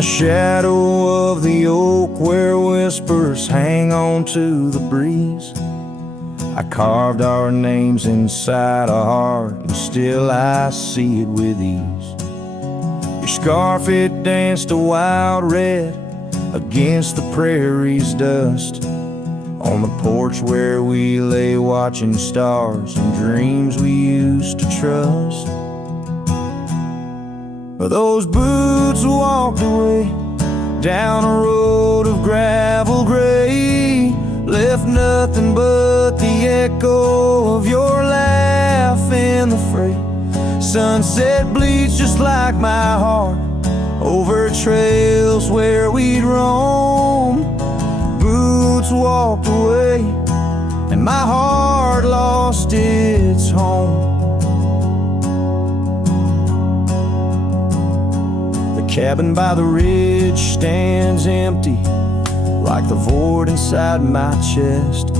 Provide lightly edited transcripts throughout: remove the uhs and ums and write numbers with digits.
the shadow of the oak where whispers hang on to the breeze, I carved our names inside a heart, and still I see it with ease. Your scarf, it danced a wild red against the prairie's dust, on the porch where we lay watching stars and dreams we used to trust. Those boots walked away down a road of gravel gray, left nothing but the echo of your laugh in the fray. Sunset bleeds just like my heart over trails where we'd roam. Boots walked away and my heart lost its home. The cabin by the ridge stands empty, like the void inside my chest.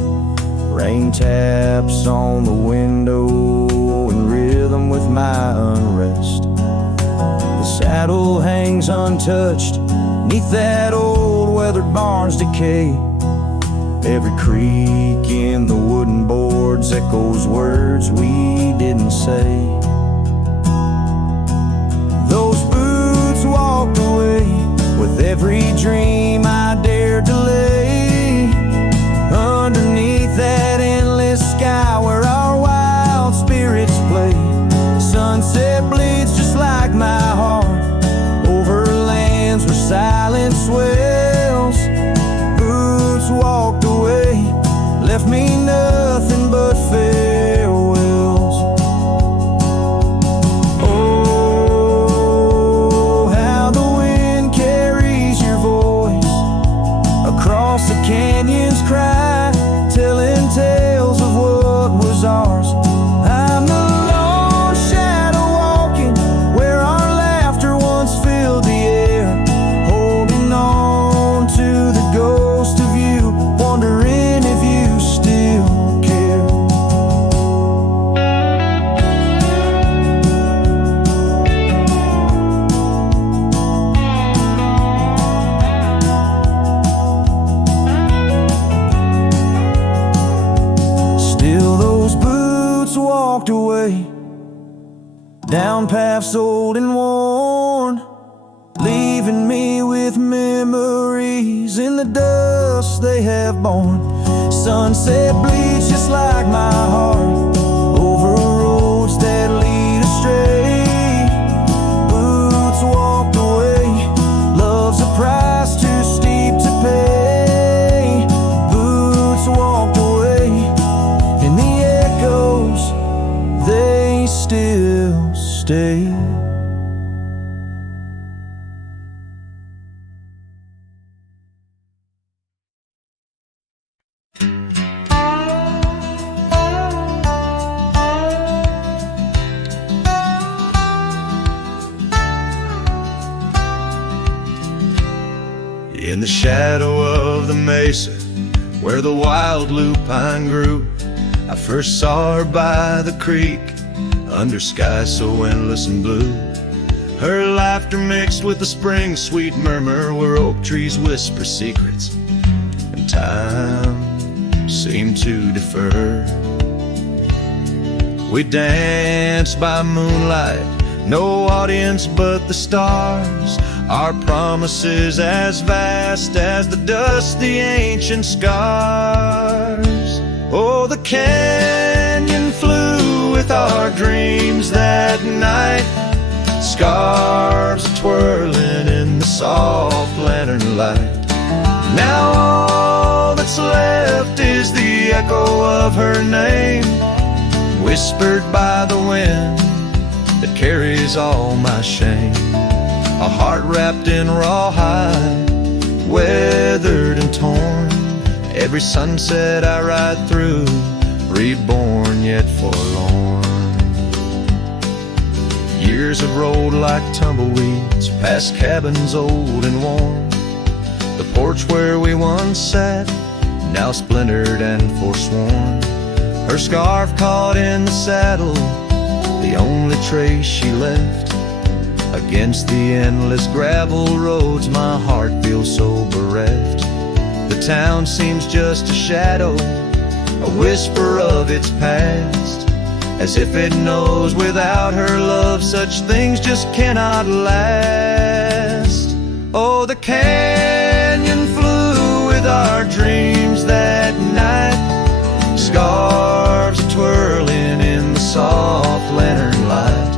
Rain taps on the window in rhythm with my unrest. The saddle hangs untouched neath that old weathered barn's decay. Every creak in the wooden boards echoes words we didn't say. Those boots walked away with every dream I dared to lay underneath that endless sky where our wild spirits play. Sunset bleeds just like my heart over lands where silence swells. Boots walked away, left me nothing but farewells. Oh, how the wind carries your voice across the canyon's cry, telling tales of what was ours. I'm the lone shadow walking where our laughter once filled the air, holding on to the ghost of you, wondering if you still care. Still those boots walked away down paths old and worn, leaving me with memories in the dust they have borne. Sunset bleeds just like my heart over roads that lead astray. Boots walked away, love's a price too steep to pay. Boots walked away, and the echoes, they still stay. In the shadow of the mesa where the wild lupine grew, I first saw her by the creek under skies so endless and blue. Her laughter mixed with the spring sweet murmur where oak trees whisper secrets and time seemed to defer. We danced by moonlight, no audience but the stars, our promises as vast as the dust, the ancient scars. Oh, the canyon flew with our dreams that night, scarves twirling in the soft lantern light. Now all that's left is the echo of her name, whispered by the wind that carries all my shame. A heart wrapped in rawhide, weathered and torn. Every sunset I ride through, reborn yet forlorn. Years have rolled like tumbleweeds past cabins old and worn. The porch where we once sat, now splintered and forsworn. Her scarf caught in the saddle, the only trace she left. Against the endless gravel roads, my heart feels so bereft. The town seems just a shadow, a whisper of its past, as if it knows without her love such things just cannot last. Oh, the canyon flew with our dreams that night, scarves twirling in the soft lantern light.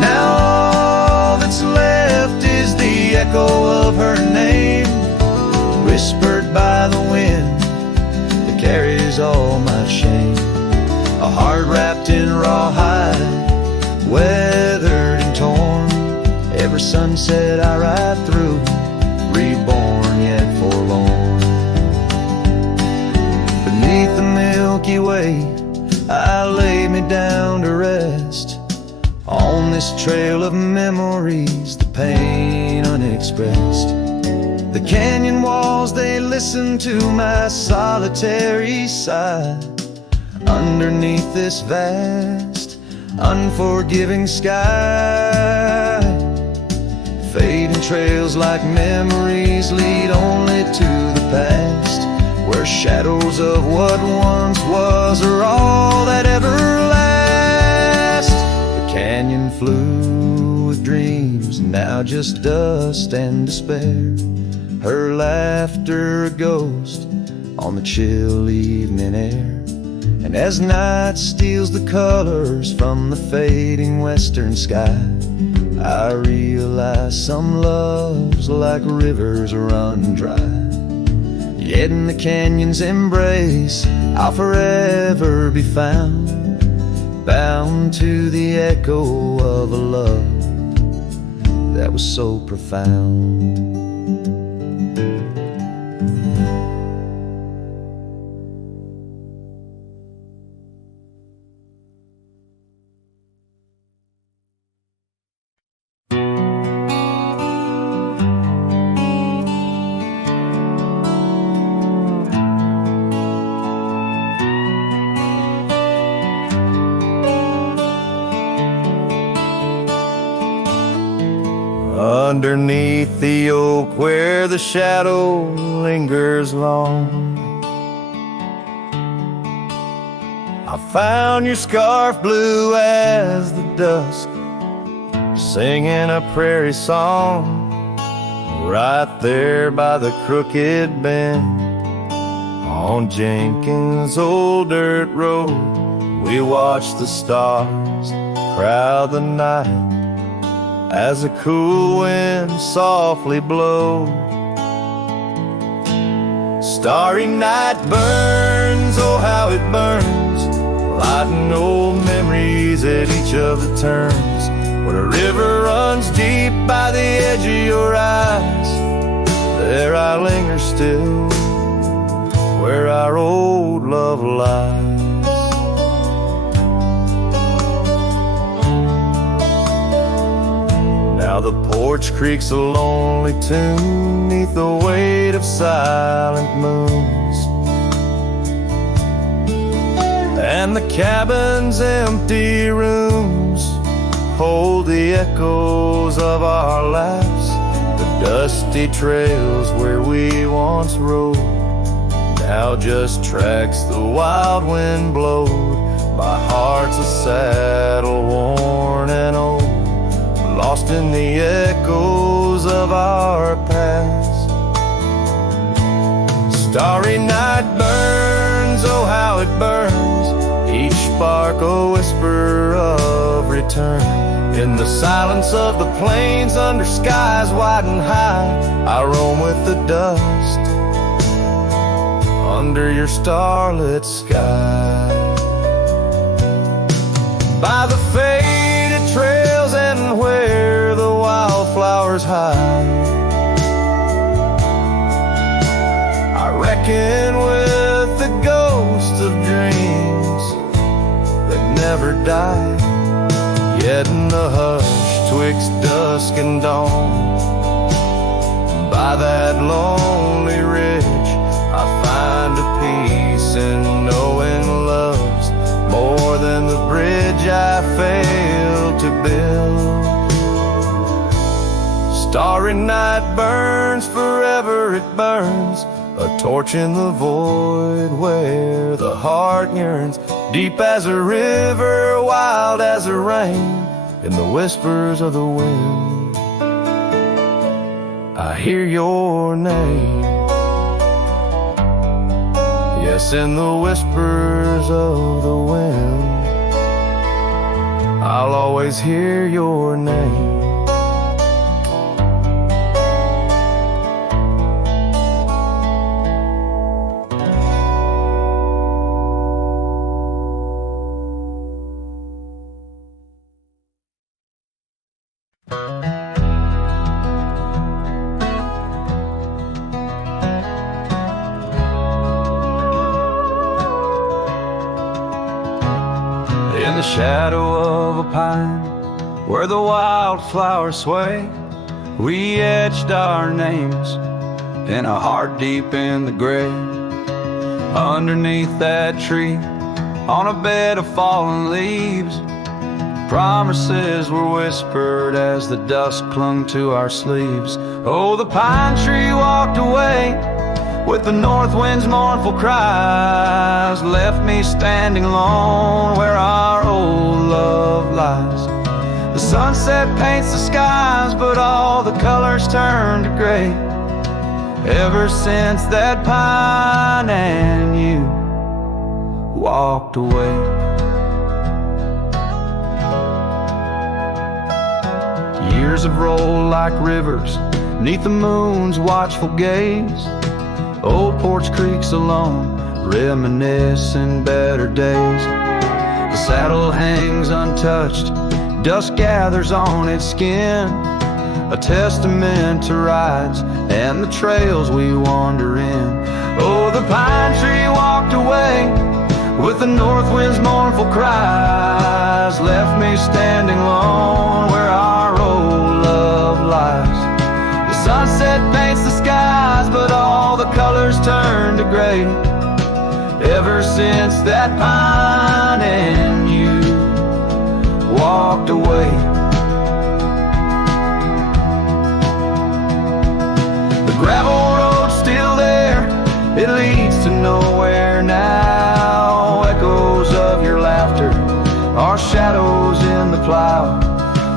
Now all that's left is the echo of her name, whispered by the wind that carries all my shame. A heart wrapped in rawhide, weathered and torn. Every sunset I ride through, reborn yet forlorn. Beneath the Milky Way, I lay me down to rest. On this trail of memories, the pain unexpressed. The canyon walls, they listen to my solitary sigh. Underneath this vast, unforgiving sky, fading trails like memories lead only to the past, where shadows of what once was are all that ever last. The canyon flew with dreams, now just dust and despair. Her laughter a ghost on the chill evening air. And as night steals the colors from the fading western sky, I realize some loves like rivers run dry. Yet in the canyon's embrace, I'll forever be found, bound to the echo of a love that was so profound. Underneath the oak where the shadow lingers long, I found your scarf blue as the dusk, singing a prairie song. Right there by the crooked bend on Jenkins' old dirt road, we watched the stars crowd the night as a cool wind softly blows. Starry night burns, oh how it burns, lighting old memories at each of the turns. When a river runs deep by the edge of your eyes, there I linger still, where our old love lies. Now the porch creaks a lonely tune neath the weight of silent moons, and the cabin's empty rooms hold the echoes of our laughs. The dusty trails where we once rode, now just tracks the wild wind blowed by hearts a saddle worn and old, lost in the echoes of our past. Starry night burns, oh how it burns, each spark a whisper of return. In the silence of the plains under skies wide and high, I roam with the dust under your starlit sky. By the faded trails and where the wildflowers hide, I reckon with the ghosts of dreams that never die. Yet in the hush twixt dusk and dawn, by that lonely ridge, I find a peace in knowing love's more than the bridge I failed to build. starry night burns, forever it burns, a torch in the void where the heart yearns. Deep as a river, wild as a rain, in the whispers of the wind, I hear your name. Yes, in the whispers of the wind, I'll always hear your name. In the shadow of a pine, where the wildflowers sway, we etched our names in a heart deep in the grave. Underneath that tree, on a bed of fallen leaves, promises were whispered as the dust clung to our sleeves. Oh, the pine tree walked away with the north wind's mournful cries, left me standing alone where our old love lies. The sunset paints the skies, but all the colors turn to gray, ever since that pine and you walked away. Years have rolled like rivers neath the moon's watchful gaze. Old porch creaks alone, reminiscing better days. The saddle hangs untouched, dust gathers on its skin, a testament to rides and the trails we wander in. Oh, the pine tree walked away with the north wind's mournful cries, left me standing alone where our old love lies. The sunset paints the skies, but all the colors turn to gray, ever since that pine and you walked away. The gravel road's still there, it leads to nowhere now. Echoes of your laughter are shadows in the plow.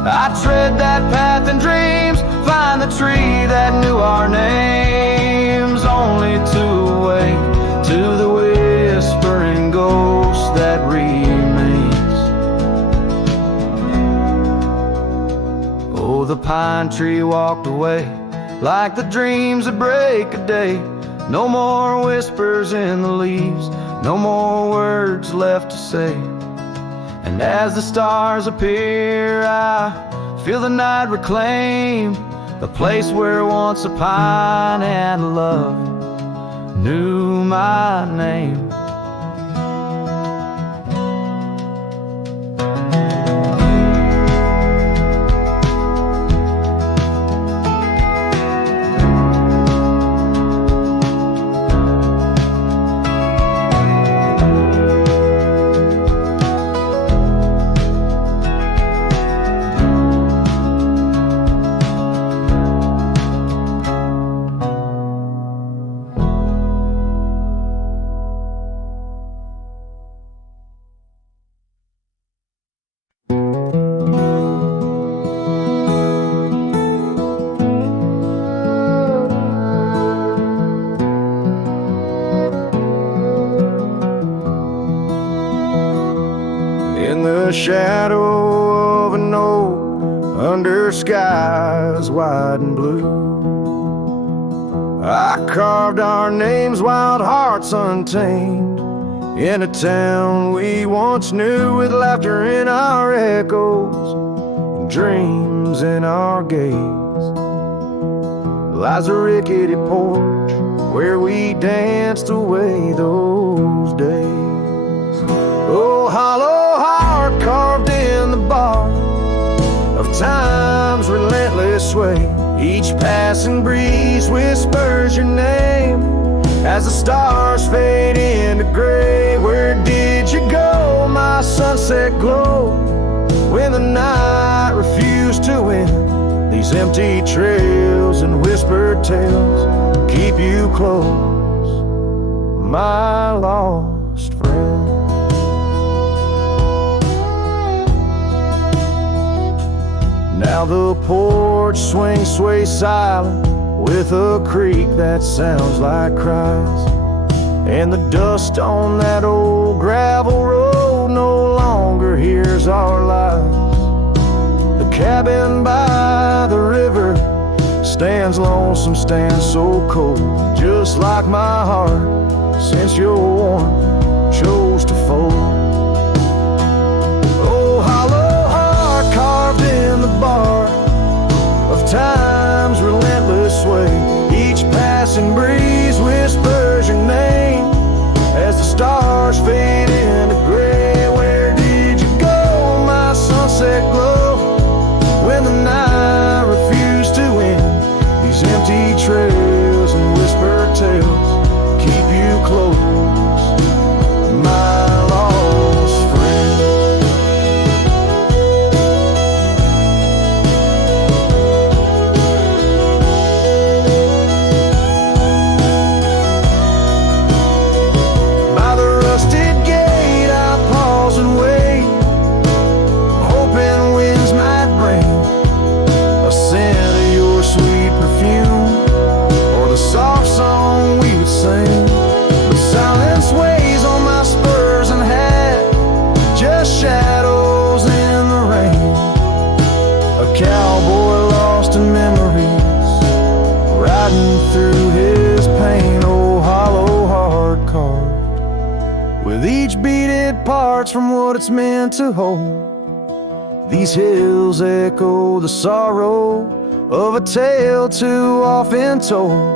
I tread that path in dreams, find the tree that knew our names, only to awake to the whispering ghost that remains. Oh, the pine tree walked away like the dreams that break a day. No more whispers in the leaves, no more words left to say. And as the stars appear, I feel the night reclaim the place where once a pine and love knew my name. The shadow of an oak under skies wide and blue, I carved our names, wild hearts untamed, in a town we once knew, with laughter in our echoes and dreams in our gaze. Lies a rickety porch where we danced away those days. Oh, hollow heart carved in the bark of time's relentless sway. Each passing breeze whispers your name as the stars fade into gray. Where did you go, my sunset glow, when the night refused to end these empty trails and whispered tales keep you close, my lost friend. Now the porch swings sway silent with a creak that sounds like cries, and the dust on that old gravel road no longer hears our lies. The cabin by the river stands lonesome, stands so cold, just like my heart since your warmth chose to fold. Oh, hollow heart carved in the bark of time's relentless sway, each passing breeze whispers your name as the stars fade into gray. Where did you go, my sunset glow, when the night refused to end? These empty trails and whispered tales keep you close, my lost friend. By the rusted gate I pause and wait, hoping winds might bring a scent of your sweet perfume, or the soft song we would sing. But silence weighs on my spurs and hat, just shadows in the rain. A cowboy lost in memories, riding through his pain. Oh, hollow heart carved with each beat it parts from what it's meant to hold. These hills echo the sorrow of a tale too often told,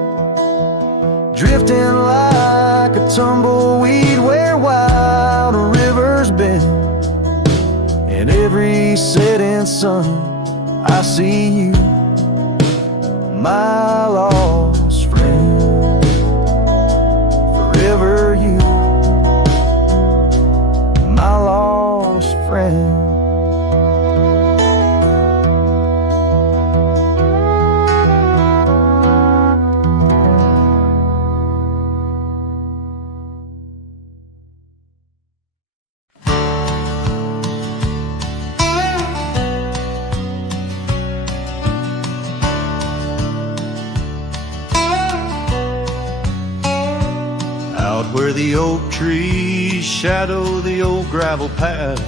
drifting like a tumbleweed where wild rivers bend. In every setting sun I see you, my lost friend. Forever you, my lost friend. Where the oak trees shadow the old gravel path,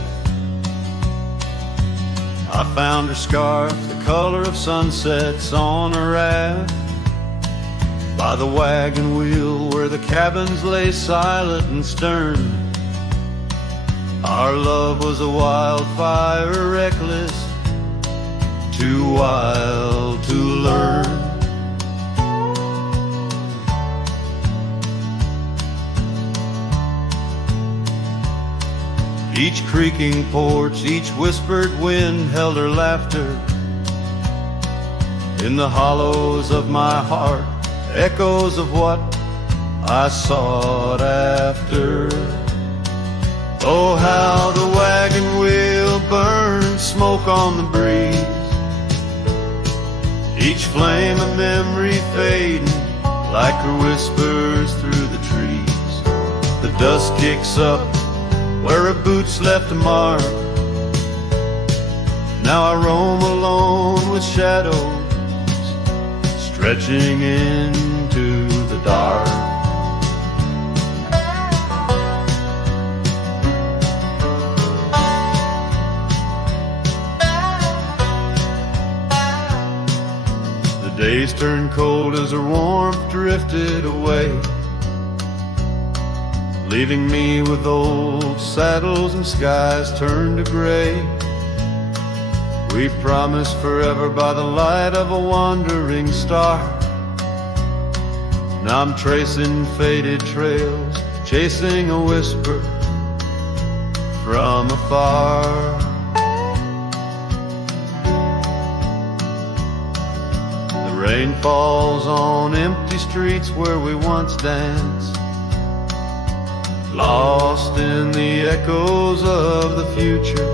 I found her scarf, the color of sunsets on a raft. By the wagon wheel where the cabins lay silent and stern, our love was a wildfire, reckless, too wild to learn. Each creaking porch, each whispered wind held her laughter. In the hollows of my heart, echoes of what I sought after. Oh, how the wagon wheel burned smoke on the breeze, each flame a memory fading like her whispers through the trees. The dust kicks up where her boots left a mark. Now I roam alone with shadows stretching into the dark. The days turned cold as her warmth drifted away, leaving me with old saddles and skies turned to gray. We promised forever by the light of a wandering star. Now I'm tracing faded trails, chasing a whisper from afar. The rain falls on empty streets where we once danced, lost in the echoes of the future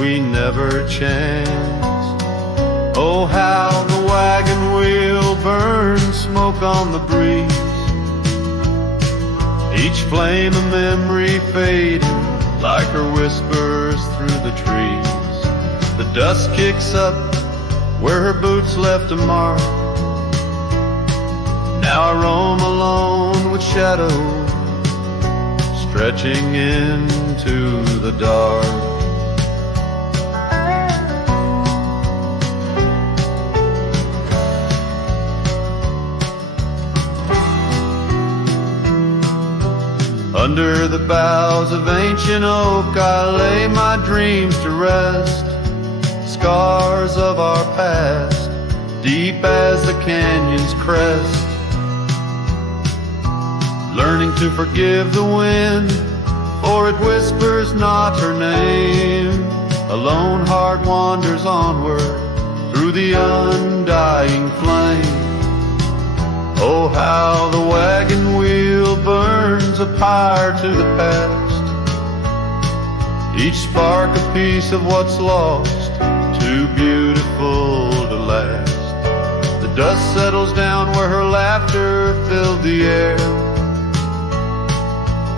we never chanced. Oh, how the wagon wheel burns smoke on the breeze, each flame a memory fading like her whispers through the trees. The dust kicks up where her boots left a mark. Now I roam alone with shadows stretching into the dark. Under the boughs of ancient oak I lay my dreams to rest, scars of our past, deep as the canyon's crest. Learning to forgive the wind, for it whispers not her name. A lone heart wanders onward through the undying flame. Oh, how the wagon wheel burns a pyre to the past, each spark a piece of what's lost, too beautiful to last. The dust settles down where her laughter filled the air.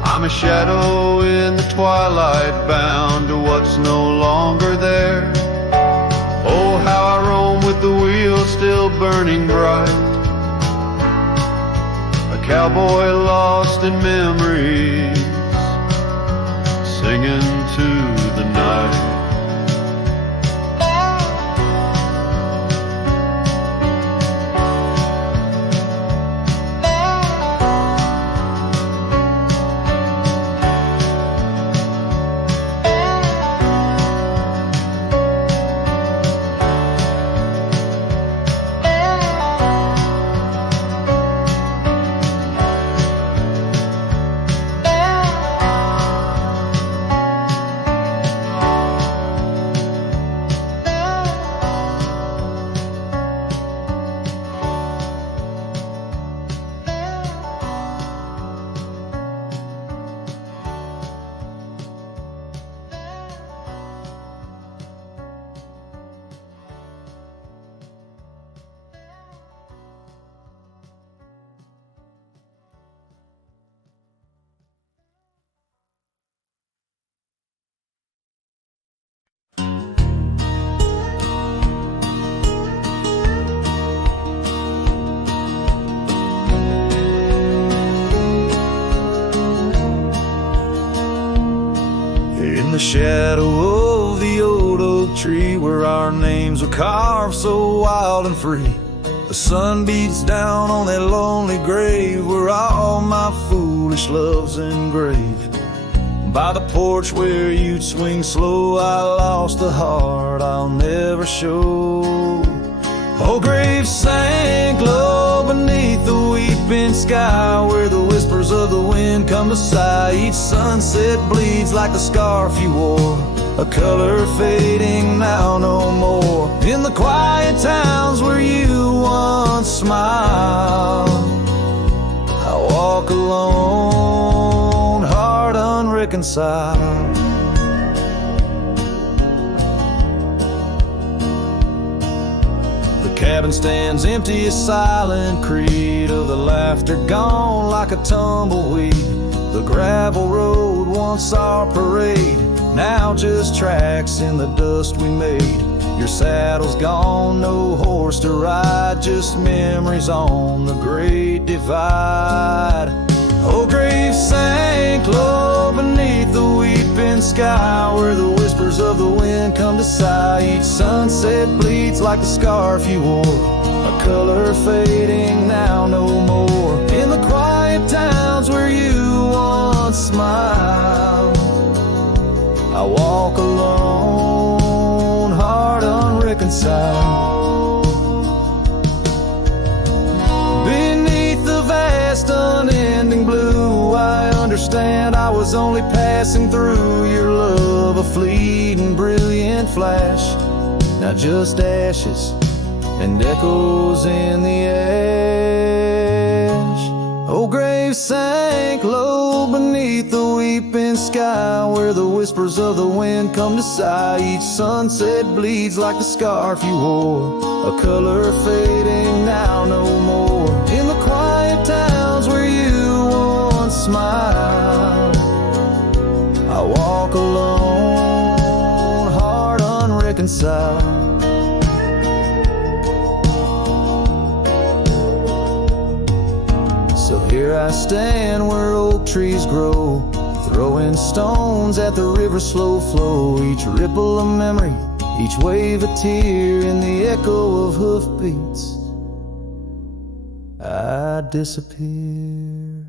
I'm a shadow in the twilight, bound to what's no longer there. Oh, how I roam with the wheel still burning bright, a cowboy lost in memories, singing to the night. In the shadow of the old oak tree, where our names were carved so wild and free, the sun beats down on that lonely grave where all my foolish love's engraved. By the porch where you'd swing slow, I lost the heart I'll never show. Oh, grave sank low beneath the weeping sky, where the whispers of the wind come to sigh. Each sunset bleeds like the scarf you wore, a color fading now no more. In the quiet towns where you once smiled, I walk alone, heart unreconciled. The cabin stands empty, a silent creed of the laughter gone like a tumbleweed. The gravel road, once our parade, now just tracks in the dust we made. Your saddle's gone, no horse to ride, just memories on the great divide. Oh, grave sank low beneath the weeping sky, where the whispers of the wind come to sigh. Each sunset bleeds like the scarf you wore, a color fading now no more. In the quiet towns where you once smiled, I walk alone, heart unreconciled. Beneath the vast unending blue, I understand I was only passing through. Your love a fleeting brilliant flash, now just ashes and echoes in the ash. Old graves sank low beneath the weeping sky, where the whispers of the wind come to sigh. Each sunset bleeds like the scarf you wore, a color fading now no more. In the quiet towns where you once smiled, I walk alone, heart unreconciled. So here I stand where oak trees grow, throwing stones at the river's slow flow. Each ripple a memory, each wave a tear, in the echo of hoofbeats I disappear.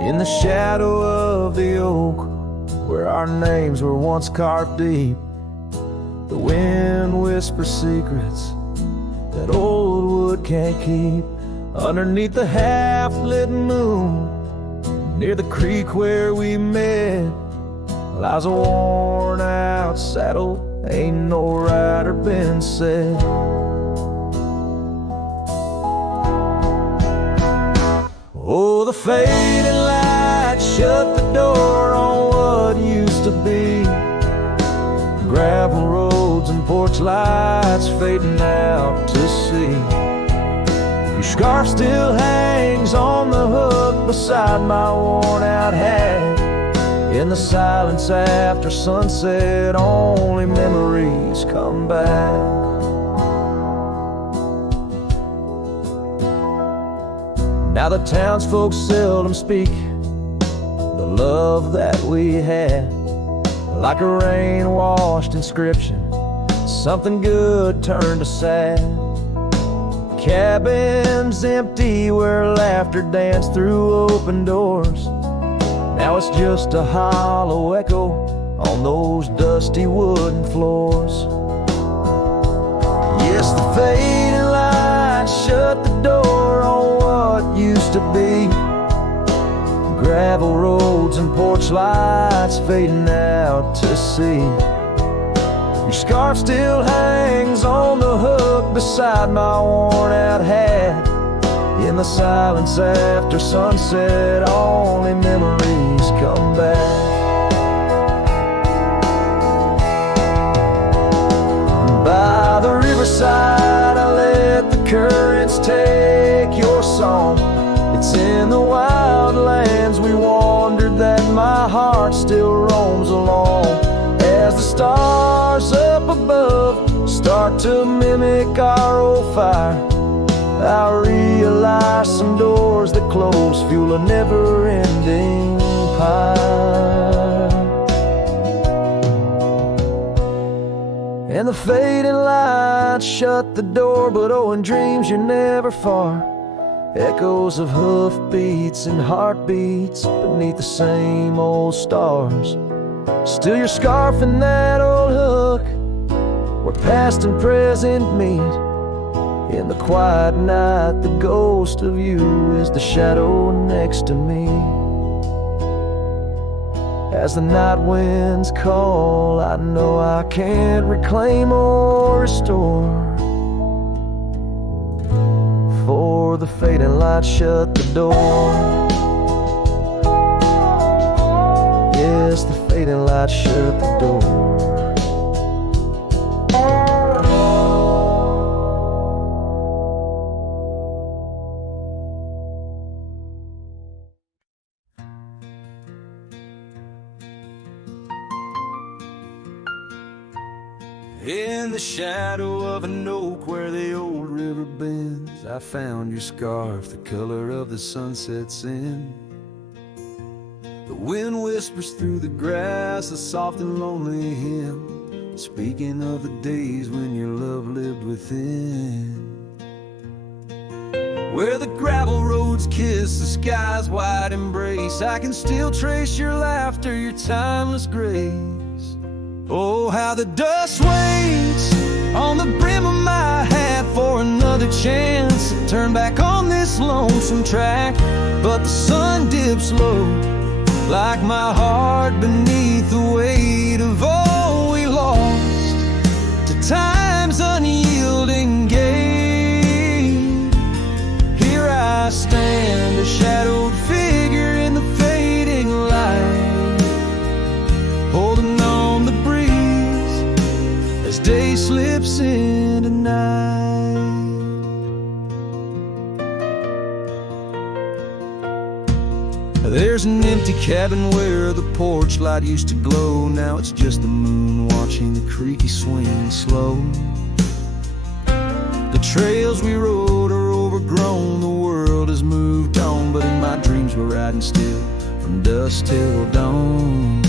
In the shadow of the oak, where our names were once carved deep, the wind whispers secrets that old wood can't keep. Underneath the half-lit moon, near the creek where we met, lies a worn-out saddle, ain't no rider been said. Oh, the fading light shut the door on what used to be. Gravel roads and porch lights fading out to sea. Your scarf still hangs on the hook beside my worn-out hat. In the silence after sunset, only memories come back. Now the townsfolk seldom speak the love that we had, like a rain-washed inscription, something good turned to sad. Cabins empty where laughter danced through open doors. Now it's just a hollow echo on those dusty wooden floors. Yes, the fading light shut the door on what used to be. Gravel roads and porch lights fading out to sea. Your scarf still hangs on the hook beside my worn-out hat. In the silence after sunset, only memories come back. By the riverside, I let the currents take your song. It's in the wild lands we wandered that my heart still roams along. As the stars up above start to mimic our old fire, I realize some doors that close fuel a never-ending pyre. And the fading lights shut the door, but oh, in dreams you're never far. Echoes of hoofbeats and heartbeats beneath the same old stars. Still your scarf and that old hook, where past and present meet. In the quiet night, the ghost of you is the shadow next to me. As the night winds call, I know I can't reclaim or restore. For the fading light shut the door. Yes, the fading light shut the door. In the shadow of an oak where the old river bends, I found your scarf, the color of the sunset's in. The wind whispers through the grass, a soft and lonely hymn, speaking of the days when your love lived within. Where the gravel road roads kiss the sky's wide embrace. I can still trace your laughter, your timeless grace. Oh, how the dust waits on the brim of my hat for another chance to turn back on this lonesome track. But the sun dips low, like my heart beneath the weight of all we lost to time's unyielding gate. Here I stand, a shadowed figure in the fading light, holding on the breeze as day slips into night. There's an empty cabin where the porch light used to glow. Now it's just the moon watching the creaky swing slow. The trails we rode are overgrown, the world has moved on, but in my dreams we're riding still from dusk till dawn.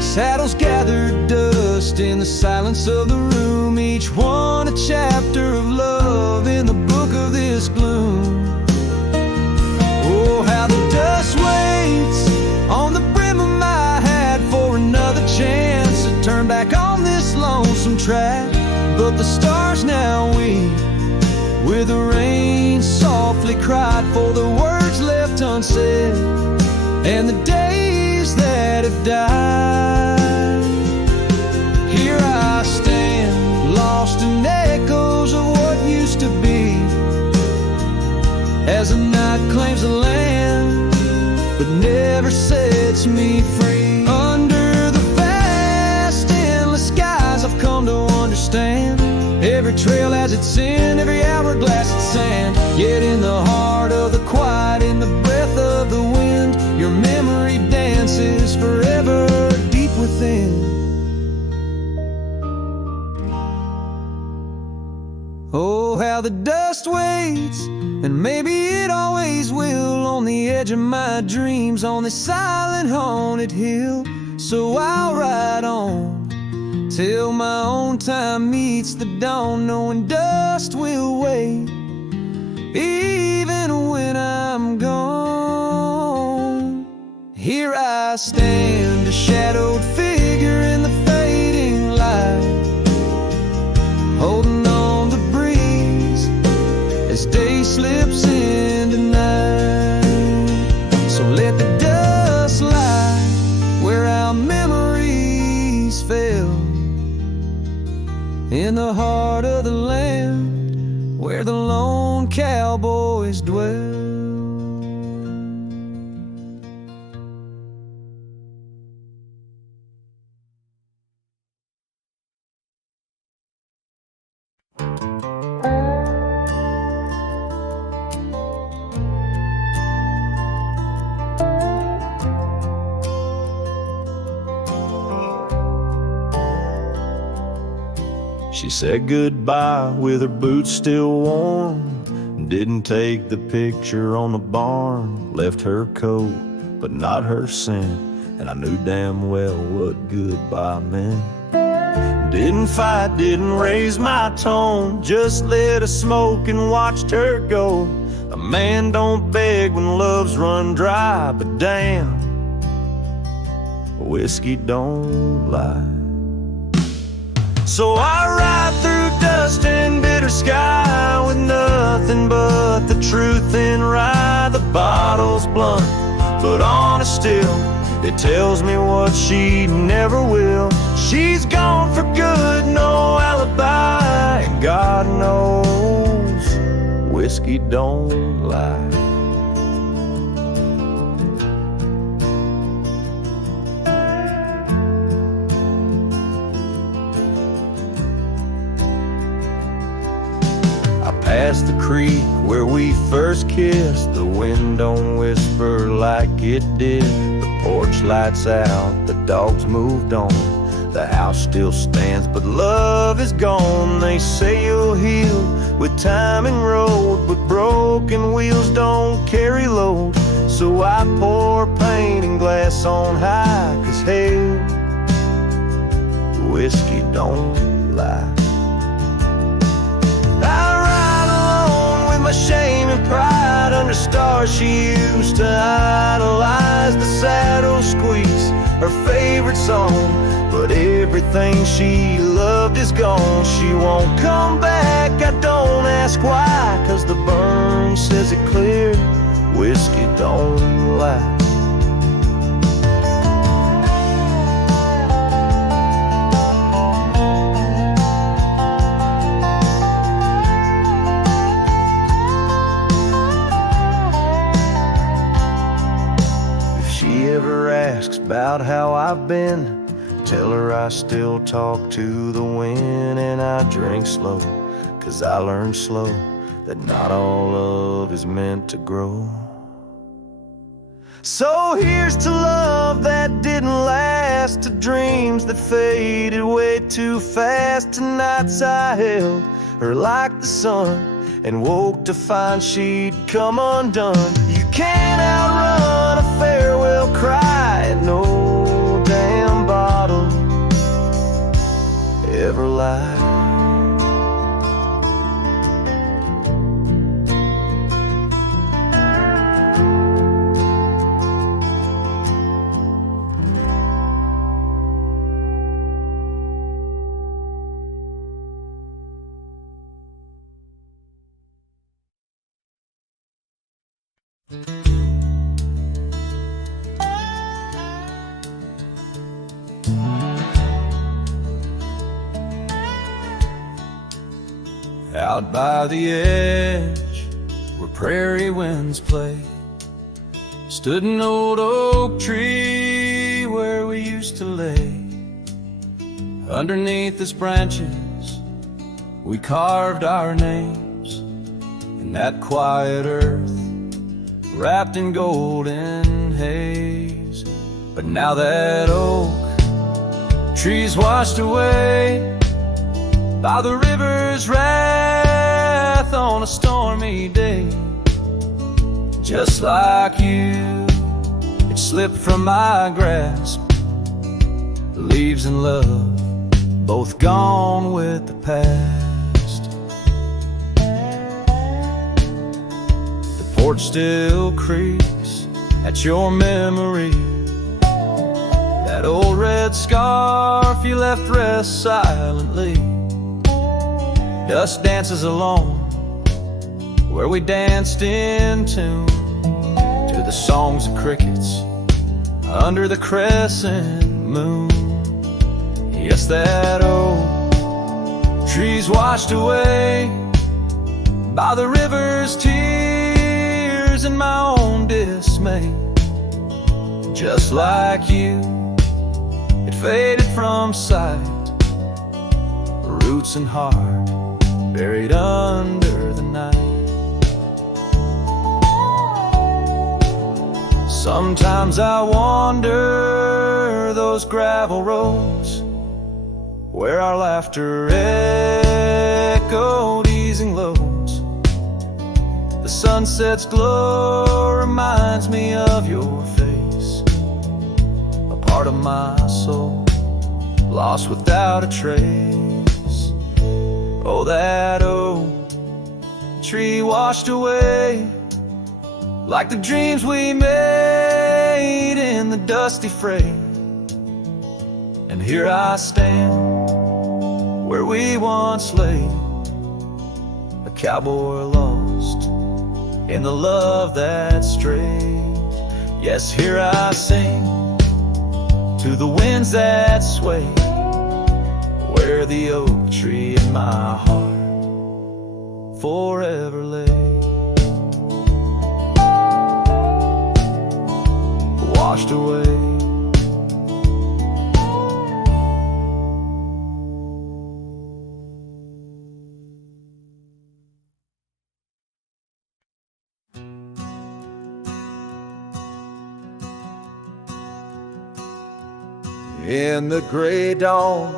Saddles gathered dust in the silence of the room, each one a chapter of love in the book of this gloom. Oh, how the dust waits on the brim of my hat for another chance to turn back on this lonesome track. But the stars now weep where the rain softly cried for the words left unsaid and the days that have died. Here I stand, lost in echoes of what used to be, as the night claims the land, but never sets me free. Under the vast, endless skies, I've come to understand every trail has its sin, every hourglass its sand. Yet in the heart of the quiet, in the breath of the wind, your memory dances forever deep within. Oh, how the dust waits, and maybe it always will, on the edge of my dreams, on this silent haunted hill. So I'll ride on till my own time meets the dawn, knowing dust will wait even when I'm gone. Here I stand, a shadowed figure in the fading light, holding on the breeze as day slips into night. So let the dust lie where our memories fell, in the heart of the land where the lone cowboys dwell. She said goodbye with her boots still warm, didn't take the picture on the barn, left her coat but not her scent, and I knew damn well what goodbye meant. Didn't fight, didn't raise my tone, just lit a smoke and watched her go. A man don't beg when love's run dry, but damn, whiskey don't lie. So I ride through dust and bitter sky with nothing but the truth in rye. The bottle's blunt, but honest still, it tells me what she never will. She's gone for good, no alibi, and God knows whiskey don't lie. Past the creek where we first kissed, the wind don't whisper like it did. The porch lights out, the dogs moved on, the house still stands, but love is gone. They say you'll heal with time and road, but broken wheels don't carry load. So I pour paint and glass on high, 'cause hell, whiskey don't lie. my shame and pride under stars. She used to idolize the saddle squeeze, her favorite song. But everything she loved is gone. She won't come back, I don't ask why, 'cause the burn says it clear, whiskey don't lie. Asks about how I've been, tell her I still talk to the wind, and I drink slow, 'cause I learned slow that not all love is meant to grow. So here's to love that didn't last, to dreams that faded way too fast, to nights I held her like the sun and woke to find she'd come undone. You can't outrun a farewell cry, and no damn bottle ever lied. Out by the edge, where prairie winds play, stood an old oak tree where we used to lay. Underneath its branches, we carved our names in that quiet earth, wrapped in golden haze. But now that oak tree's washed away by the river's wrath on a stormy day. Just like you, it slipped from my grasp. The leaves and love, both gone with the past. The porch still creaks at your memory. That old red scarf you left rests silently. Dust dances alone where we danced in tune to the songs of crickets under the crescent moon. Yes, that old tree's washed away by the river's tears and my own dismay. Just like you, it faded from sight, roots and heart buried under the night. Sometimes I wander those gravel roads where our laughter echoed easing loads. The sunset's glow reminds me of your face, a part of my soul lost without a trace. Oh, that old tree washed away like the dreams we made in the dusty fray. And here I stand where we once lay, a cowboy lost in the love that strayed. Yes, here I sing to the winds that sway, where the oak tree in my heart forever lay. Washed away. In the gray dawn,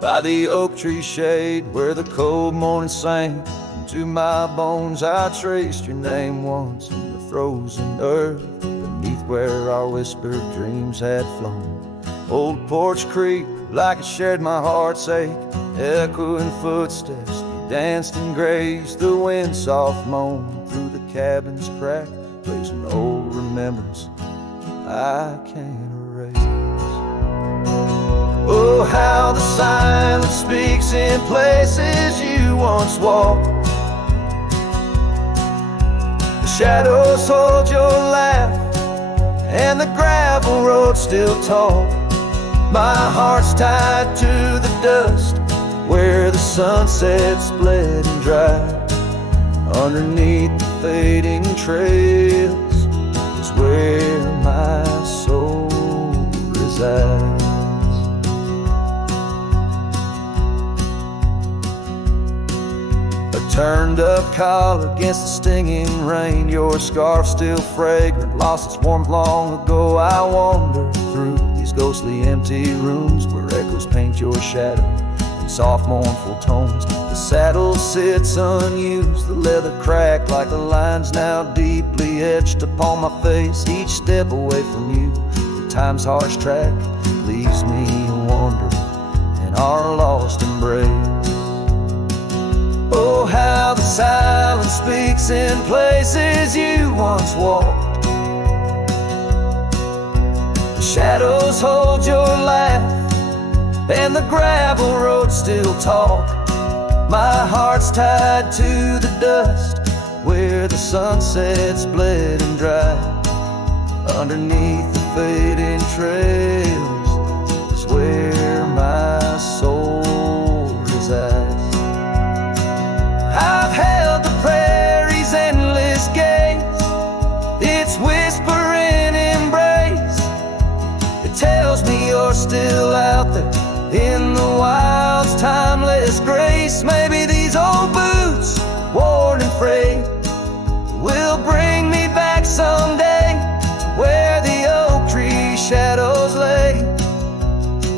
by the oak tree shade, where the cold morning sank into my bones, I traced your name once in the frozen earth, beneath where our whispered dreams had flown. Old Porch Creek, like it shared my heart's ache, echoing footsteps danced and grazed the wind soft moan through the cabin's crack, plays an old remembrance I can't erase. Oh, how the silence speaks in places you once walked. The shadows hold your laugh, and the gravel road still tall. My heart's tied to the dust where the sunset split and dried. Underneath the fading trails is where my soul resides. A turned up collar against the stinging rain, your scarf still fragrant, lost its warmth long ago. I wander through these ghostly empty rooms where echoes paint your shadow in soft mournful tones. The saddle sits unused, the leather cracked like the lines now deeply etched upon my face. Each step away from you, the time's harsh track leaves me wandering in our lost embrace. Oh, how the silence speaks in places you once walked. The shadows hold your laugh, and the gravel road still talk. My heart's tied to the dust where the sunset split and dried. Underneath the fading trails is where my soul resides. I've held the prairie's endless gaze, its whispering embrace. It tells me you're still out there in the wild's timeless grace. Maybe these old boots, worn and frayed, will bring me back someday to where the oak tree shadows lay,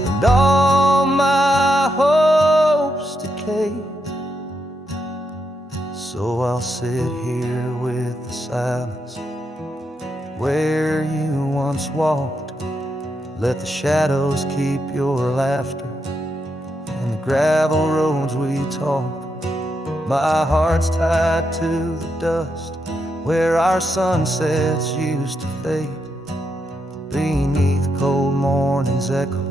and all my hopes decay. So I'll sit here with the silence where you once walked. Let the shadows keep your laughter and the gravel roads we talk. My heart's tied to the dust where our sunsets used to fade. Beneath cold morning's echo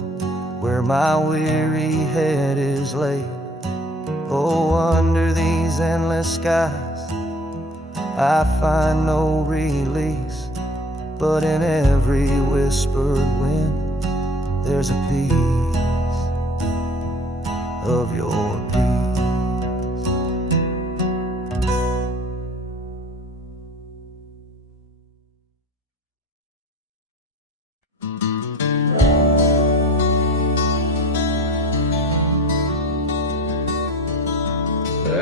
where my weary head is laid. Oh, under these endless skies I find no release, but in every whispered wind there's a piece of your peace.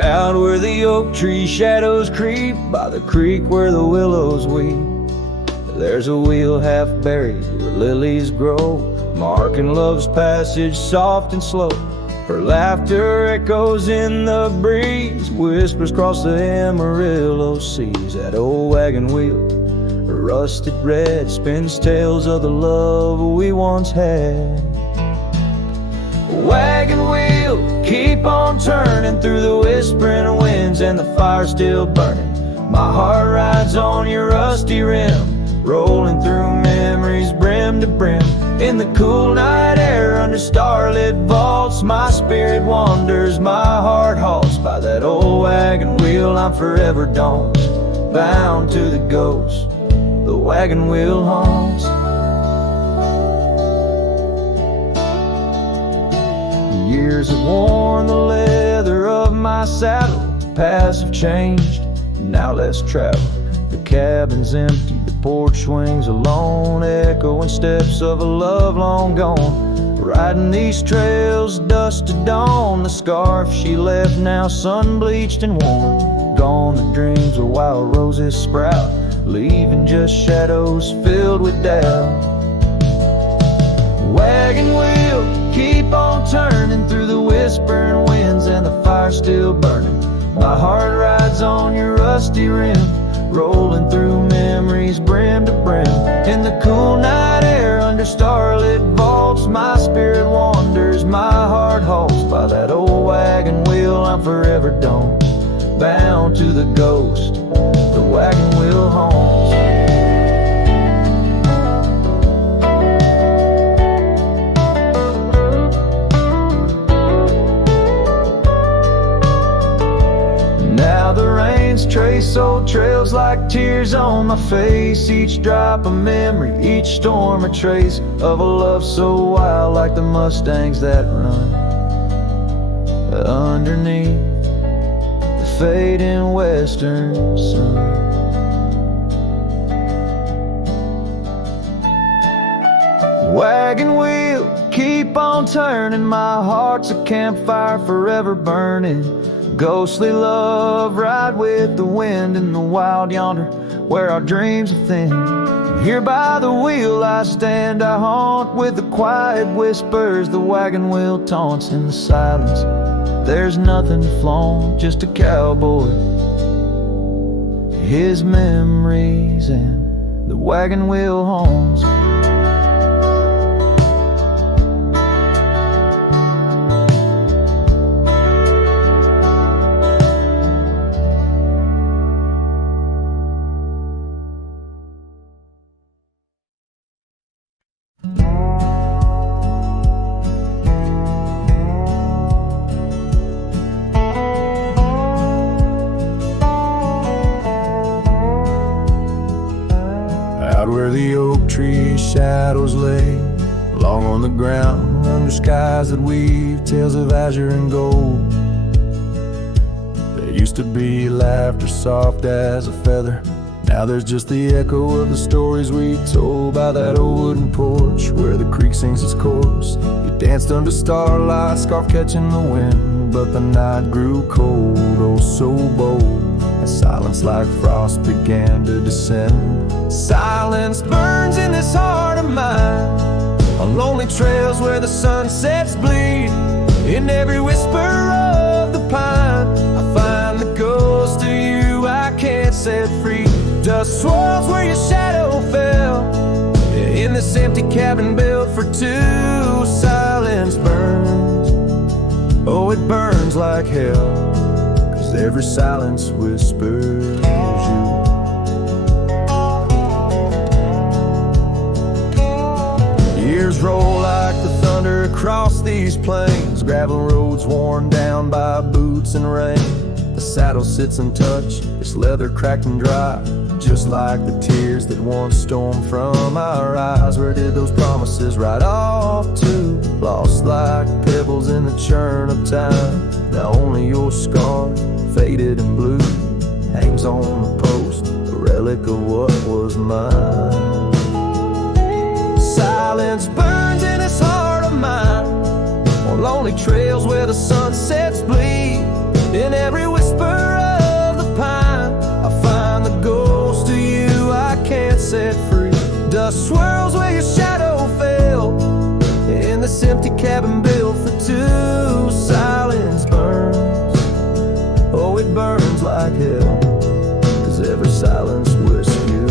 Out where the oak tree shadows creep, by the creek where the willows weep, there's a wheel half buried where lilies grow, marking love's passage soft and slow. Her laughter echoes in the breeze, whispers across the Amarillo seas. That old wagon wheel, rusted red, spins tales of the love we once had. Wagon wheel, keep on turning through the whispering winds, and the fire still burning. My heart rides on your rusty rim, rolling through memories brim to brim. In the cool night air under starlit vaults, my spirit wanders, my heart halts. By that old wagon wheel I'm forever dawned, bound to the ghost the wagon wheel haunts. Years have worn the leather of my saddle, paths have changed, now let's travel. The cabin's empty, the porch swings alone, echoing steps of a love long gone. Riding these trails, dusk to dawn, the scarf she left now sun-bleached and worn. Gone the dreams where wild roses sprout, leaving just shadows filled with doubt. Wagon wheel, keep on turning through the whispering winds, and the fire still burning. My heart rides on your rusty rim, rolling through memories brim to brim. In the cool night air under starlit vaults, my spirit wanders, my heart halts. By that old wagon wheel time forever don't, bound to the ghost, the wagon wheel homes. Now the rains trace old trails like tears on my face. Each drop a memory, each storm a trace of a love so wild, like the Mustangs that run underneath the fading western sun. Wagon wheel, keep on turning, my heart's a campfire forever burning. Ghostly love, ride with the wind in the wild yonder, where our dreams are thin. Here by the wheel I stand, I haunt with the quiet whispers, the wagon wheel taunts in the silence. There's nothing to flaunt, just a cowboy, his memories, and the wagon wheel homes. Out where the oak tree shadows lay, long on the ground, under skies that weave tales of azure and gold. There used to be laughter soft as a feather, now there's just the echo of the stories we told by that old wooden porch where the creek sings its chorus. You danced under starlight, scarf catching the wind, but the night grew cold, oh so bold, as silence like frost began to descend. Silence burns in this heart of mine, on lonely trails where the sunsets bleed. In every whisper of the pine, I find the ghost of you I can't set free. Dust swirls where your shadow fell, in this empty cabin built for two. Silence burns, oh it burns like hell, 'cause every silence whispers you. Years roll like the thunder across these plains, gravel roads worn down by boots and rain. The saddle sits untouched, its leather cracked and dry, just like the tears that once stormed from our eyes. Where did those promises ride off to? Lost like pebbles in the churn of time. Now only your scar, faded and blue, hangs on the post, a relic of what was mine. Silence burns in this heart of mine, on lonely trails where the sunsets bleed. In every whisper of the pine, I find the ghost of you I can't set free. Dust swirls where your shadow fell, in this empty cabin built for two. Silence burns, oh it burns like hell, 'cause every silence whispers you.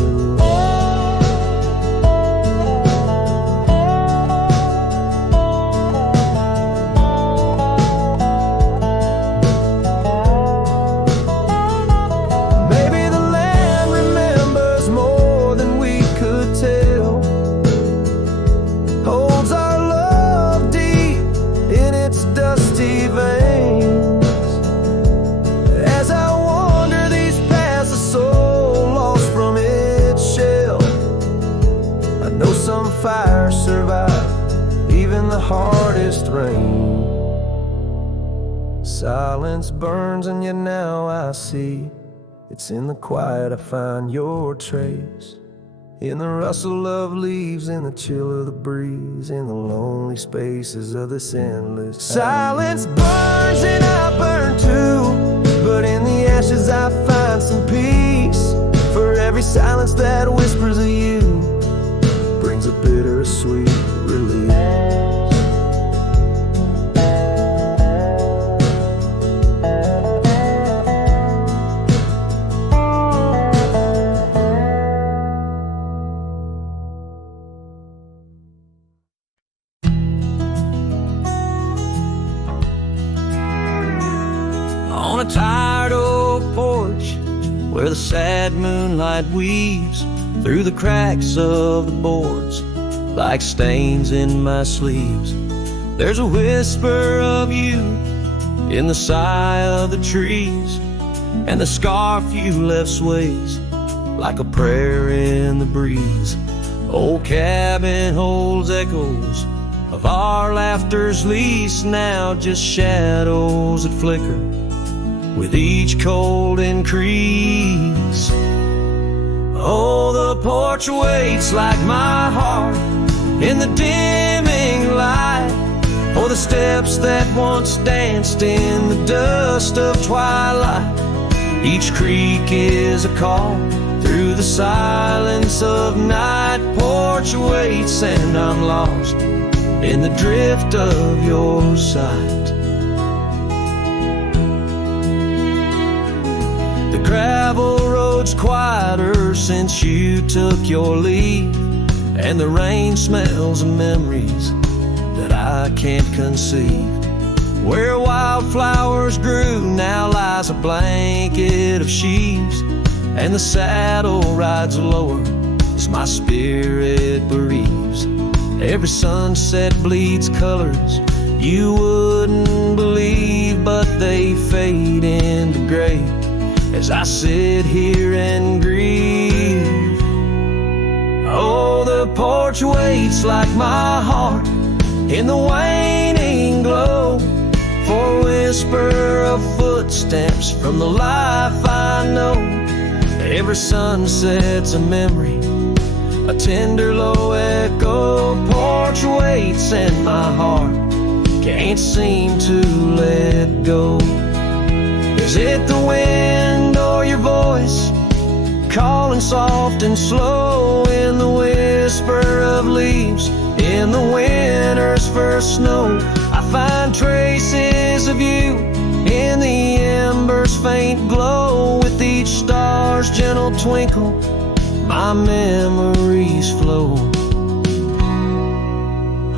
Fire survive even the hardest rain. Silence burns and yet now I see, it's in the quiet I find your trace. In the rustle of leaves, in the chill of the breeze, in the lonely spaces of this endless time. Silence burns and I burn too, but in the ashes I find some peace. For every silence that whispers of you brings a bittersweet release. a tired old porch where the sad moonlight weaves through the cracks of the boards like stains in my sleeves. There's a whisper of you in the sigh of the trees, and the scarf you left sways like a prayer in the breeze. Old cabin holds echoes of our laughter's lease, now just shadows that flicker with each cold increase. Oh, the porch waits like my heart in the dimming light for the steps that once danced in the dust of twilight. Each creak is a call through the silence of night. Porch waits and I'm lost in the drift of your sight. The gravel road's quieter since you took your leave, and the rain smells of memories that I can't conceive. Where wildflowers grew now lies a blanket of sheaves, and the saddle rides lower as my spirit bereaves. Every sunset bleeds colors you wouldn't believe, but they fade into gray as I sit here and grieve. Oh, the porch waits like my heart in the waning glow for a whisper of footsteps from the life I know. Every sunset's a memory, a tender low echo. Porch waits and my heart can't seem to let go. Is it the wind or your voice calling soft and slow in the whisper of leaves in the winter's first snow? I find traces of you in the embers' faint glow. With each star's gentle twinkle, my memories flow.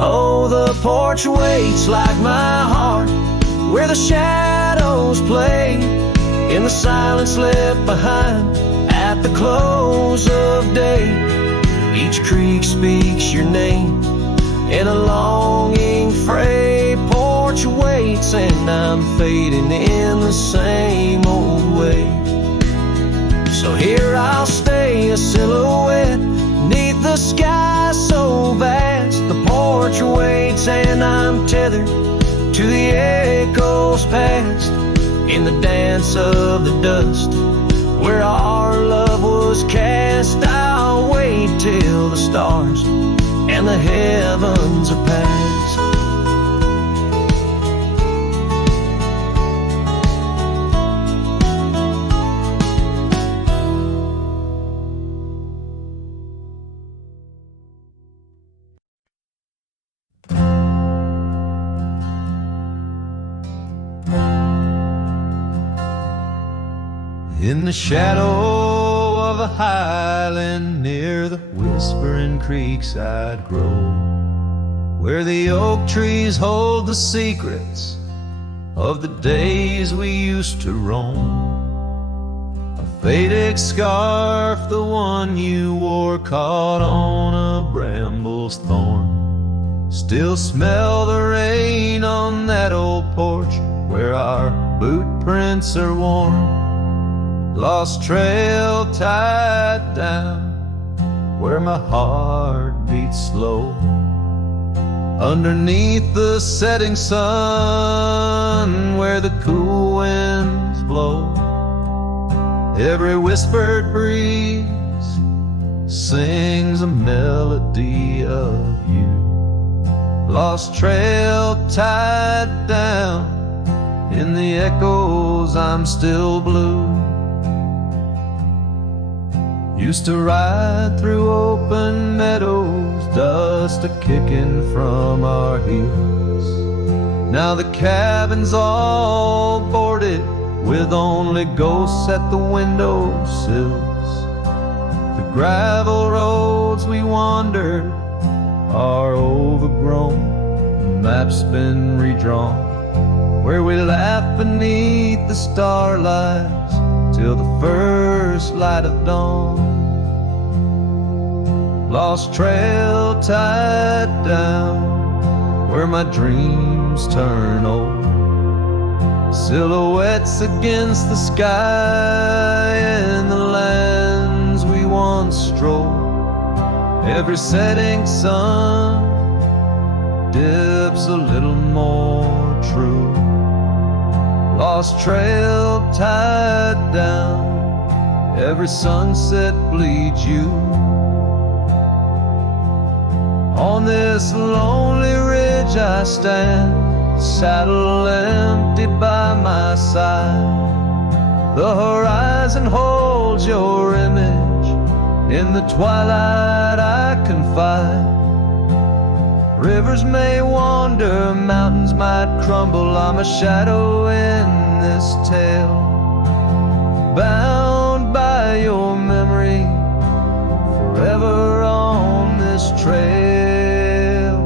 Oh, the porch waits like my heart where the shadows play in the silence left behind at the close of day. Each creek speaks your name in a longing fray. Porch waits and I'm fading in the same old way. So here I'll stay, a silhouette neath the sky so vast. The porch waits and I'm tethered to the echoes past. In the dance of the dust where our love was cast, I'll wait till the stars and the heavens are past. In the shadow of a highland near the whispering creekside grove, where the oak trees hold the secrets of the days we used to roam, a faded scarf, the one you wore, caught on a bramble's thorn, still smell the rain on that old porch where our boot prints are worn. Lost trail tied down where my heart beats slow, underneath the setting sun where the cool winds blow. Every whispered breeze sings a melody of you. Lost trail tied down in the echoes, I'm still blue. Used to ride through open meadows, dust a-kicking from our heels. Now the cabin's all boarded with only ghosts at the windowsills. The gravel roads we wandered are overgrown, the map's been redrawn, where we laugh beneath beneath the starlights till the first light of dawn. Lost trail tied down where my dreams turn old. Silhouettes against the sky and the lands we once strolled. Every setting sun dips a little more true. Lost trail tied down, every sunset bleeds you. On this lonely ridge I stand, saddle empty by my side. The horizon holds your image, in the twilight I confide. Rivers may wander, mountains might crumble, I'm a shadow in this tale, bound by your memory, forever on this trail.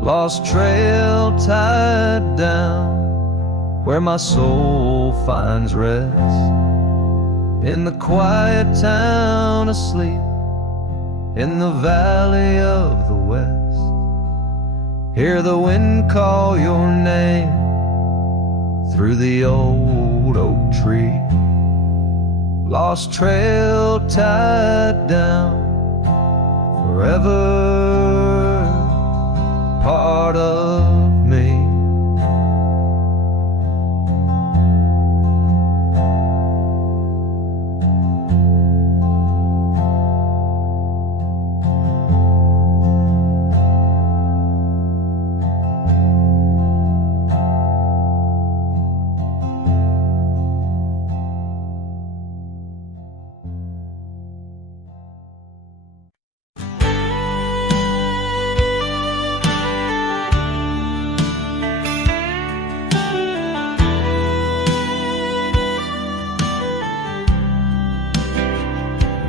Lost trail tied down where my soul finds rest, in the quiet town asleep, in the valley of the west. Hear the wind call your name through the old oak tree. Lost trail tied down, forever part of me.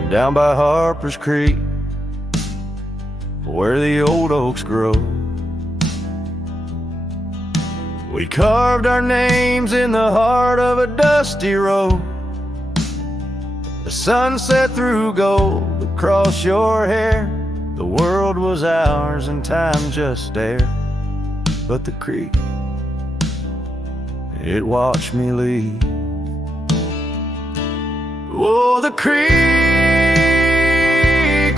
Down by Harper's Creek, where the old oaks grow, we carved our names in the heart of a dusty road. The sun set through gold across your hair. The world was ours and time just stared. But the creek, it watched me leave. Oh, the creek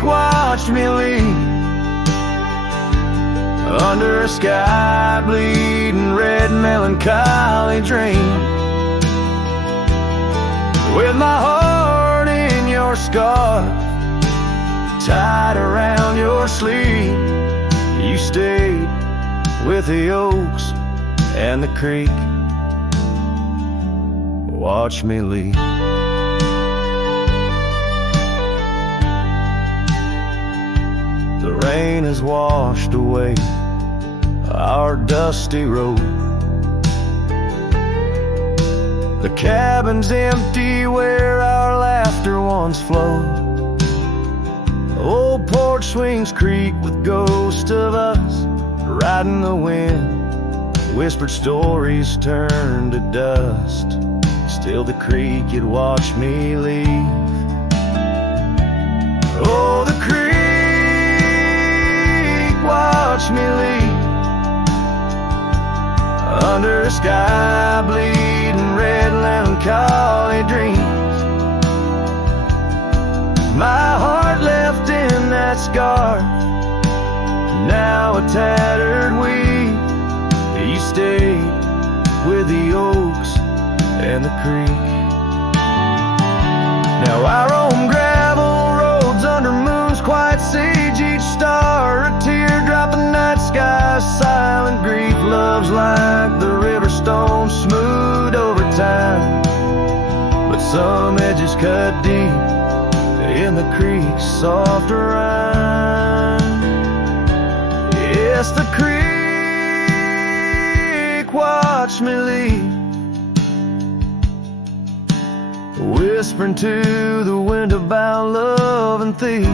watched me leave under a sky bleeding red melancholy dream, with my heart in your scarf tied around your sleeve. You stayed with the oaks and the creek. Watch me leave. The rain has washed away our dusty road. The cabin's empty where our laughter once flowed. Old porch swings creak with ghosts of us riding the wind. Whispered stories turn to dust. Still the creek, it watched me leave. Oh, the creek watched me leave under a sky bleeding red melancholy dreams. My heart left in that scar, now a tattered weed. You stayed with the oaks and the creek. Now I roam gravel roads under moons quite siege. Each star a teardrop, the night sky silent grief. Love's like the river stone, smooth over time, but some edges cut deep in the creek's soft rhyme. Yes, the creek watched me leave, whispering to the wind about love and thieves.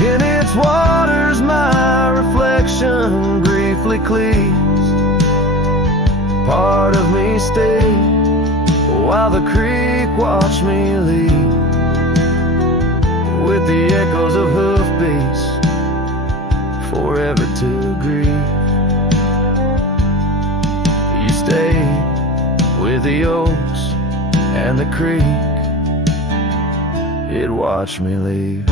In its waters my reflection briefly cleaves. part of me stayed while the creek watched me leave, with the echoes of hoofbeats forever to grieve. You stayed with the oaks and the creek, it watched me leave.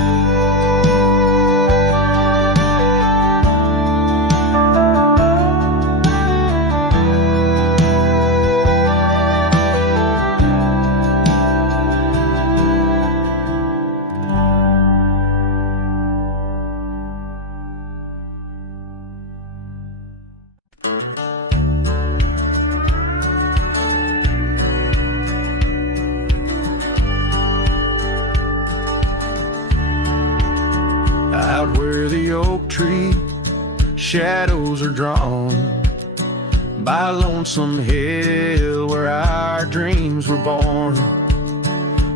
Out where the oak tree shadows are drawn by a lonesome hill where our dreams were born.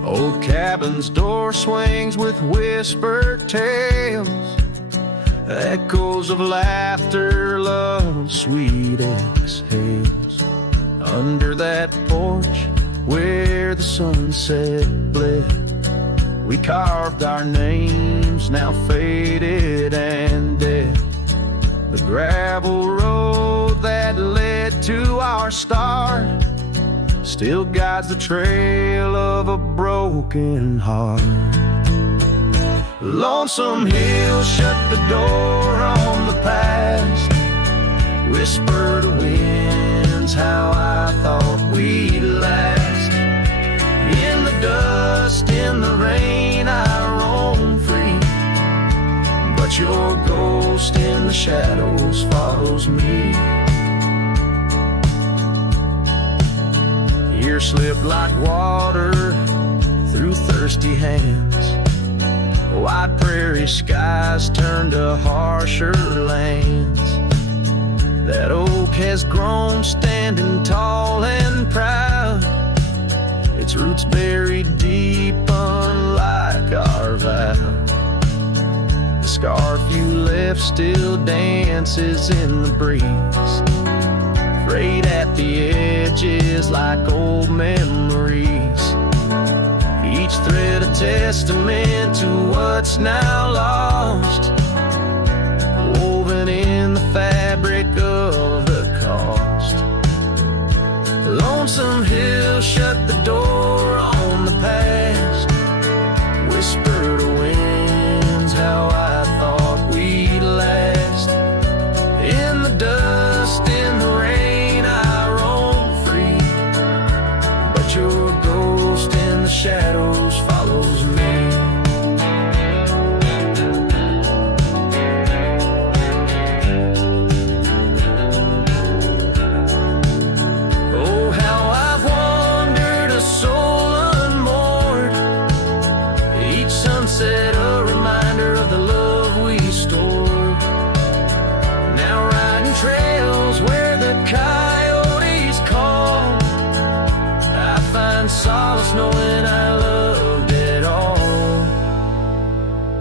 Old cabin's door swings with whispered tales, echoes of laughter, love, sweet exhales. Under that porch where the sunset bled, we carved our names, now faded and dead. The gravel road that led to our start still guides the trail of a broken heart. Lonesome Hill shut the door on the past, whisper to winds how I thought we'd last. In the dust, in the rain, I roam free, but your ghost in the shadows follows me. Years slip like water through thirsty hands, wide prairie skies turn to harsher lands. That oak has grown standing tall and proud, its roots buried deep unlike our vow. The scarf you left still dances in the breeze, frayed at the edges like old memories. Each thread a testament to what's now lost, woven in the fabric of the cost. Lonesome Hill shut the door on the past, whisper to winds how I thought we'd last. In the dust, in the rain, I roam free, but your ghost in the shadows follows me. Oh, how I've wandered, a soul unmoored, each sunset a reminder of the love we stored. Now riding trails where the coyotes call, I find solace knowing I loved it all.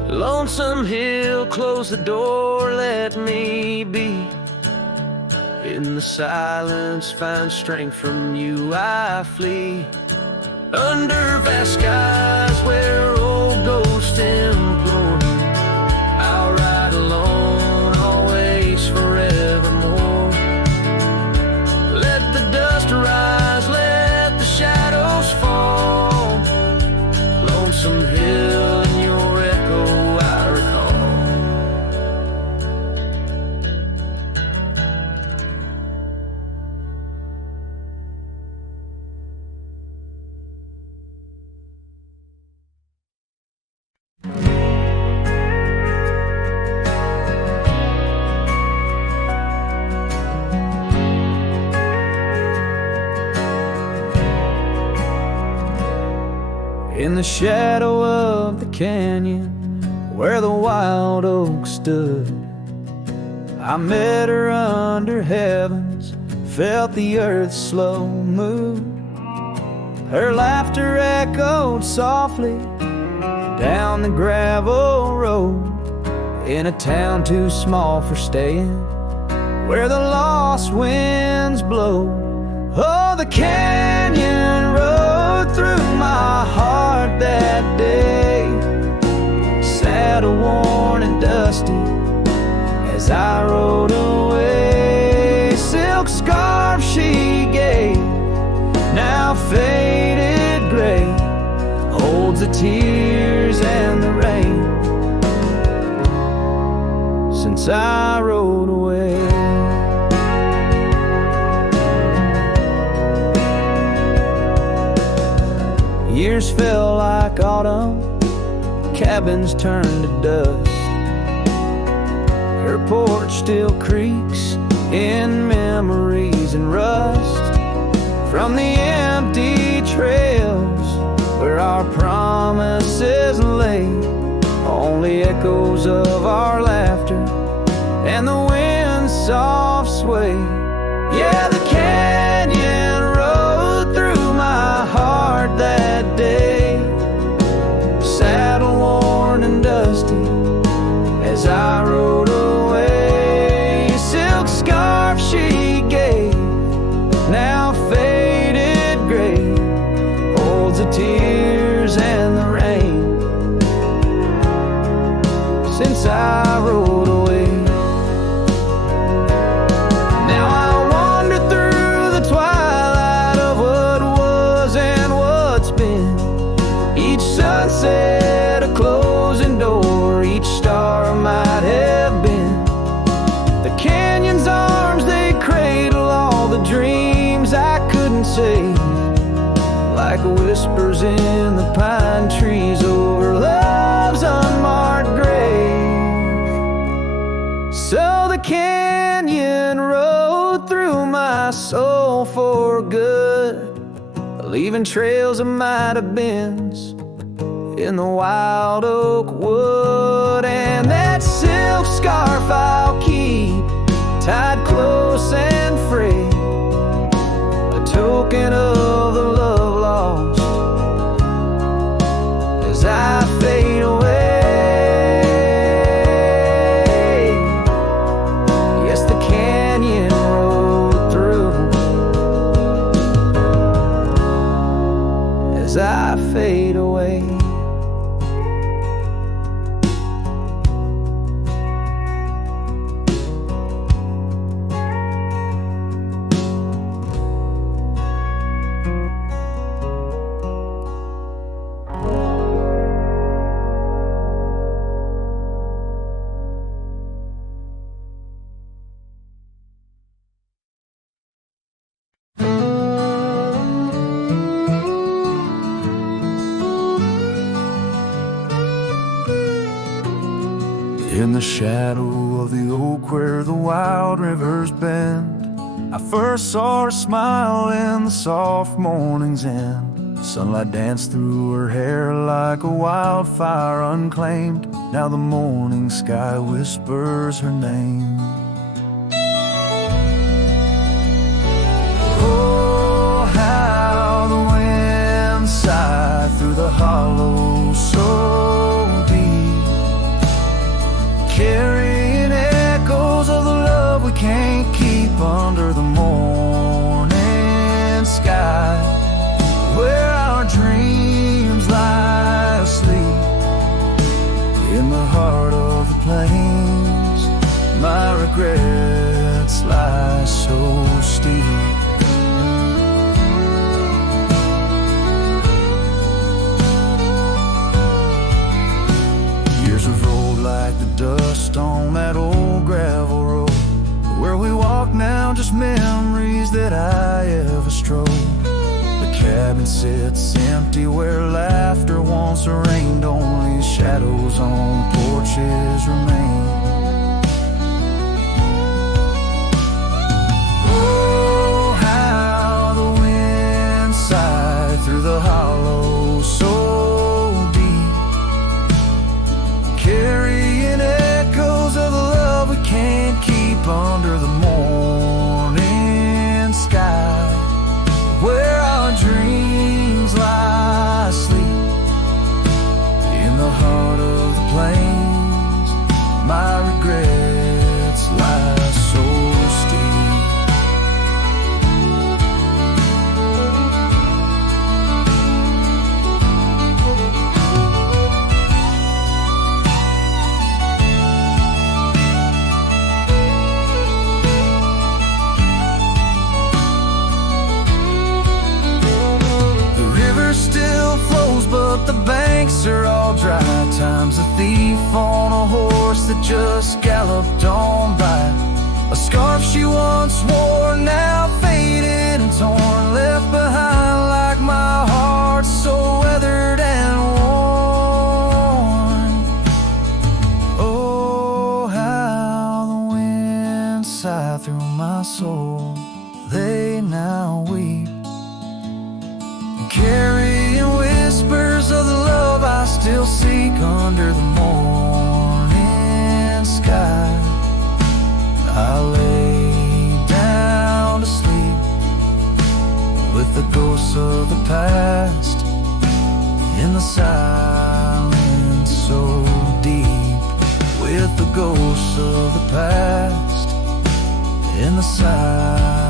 Lonesome Hill, close the door, let me be. In the silence, find strength from you, I flee. Under vast skies where old ghosts implore, I'll ride alone, always, forevermore. Let the dust rise, let the shadows fall. Lonesome Hill, in your echo I recall. In the shadow of the canyon where the wild oak stood, I met her under heavens, felt the earth's slow move. Her laughter echoed softly down the gravel road, in a town too small for staying, where the lost winds blow Oh, the canyon rode through my heart that day, saddle worn and dusty as I rode away. Silk scarf she gave, now faded gray, holds the tears and the rain since I rode away. Years fell like autumn, cabins turned to dust. Her porch still creaks in memories and rust from the empty trails where our promises lay. Only echoes of our laughter and the wind's soft sway. Yeah, the canyon rode through my heart that day, saddle worn and dusty as I rode away. Silk scarf she gave, now faded gray, holds the tears and the rain since I rode away. Now I wander through the twilight of what was and what's been. Each sunset a closing door, each star might have been. The canyon's arms, they cradle all the dreams I couldn't save, like whispers in the pine trees over love's unmarked grave. So the canyon rode through my soul for good, leaving trails of might have beens in the wild oak wood. And that silk scarf I'll keep tied close and free, a token of the love lost as I fade away. Yes, the canyon rode through as I fade away. In the shadow of the oak where the wild rivers bend, I first saw her smile in the soft morning's end. Sunlight danced through her hair like a wildfire unclaimed. Now the morning sky whispers her name. Oh, how the wind sighed through the hollow so deep, carrying echoes of the love we can't keep under the morning sky, where our dreams lie asleep in the heart of the plains. My regrets lie so steep. Years have rolled like the dust on that old gravel road, where we walk now, just memories that I ever strode. The cabin sits empty where laughter once reigned, only shadows on porches remain. Oh, how the wind sighed through the hollow so deep, carrying echoes of the love we can't keep under the morning sky, where our dreams lie asleep in the heart of the plains. My the banks are all dry. Time's a thief on a horse that just galloped on by. A scarf she once wore, now faded and torn, left behind like my heart, so weathered and worn. Oh, how the wind sighed through my soul. They now weep, carrying whispers of the love I still seek under the morning sky. I lay down to sleep with the ghosts of the past in the silence so deep, with the ghosts of the past in the silence.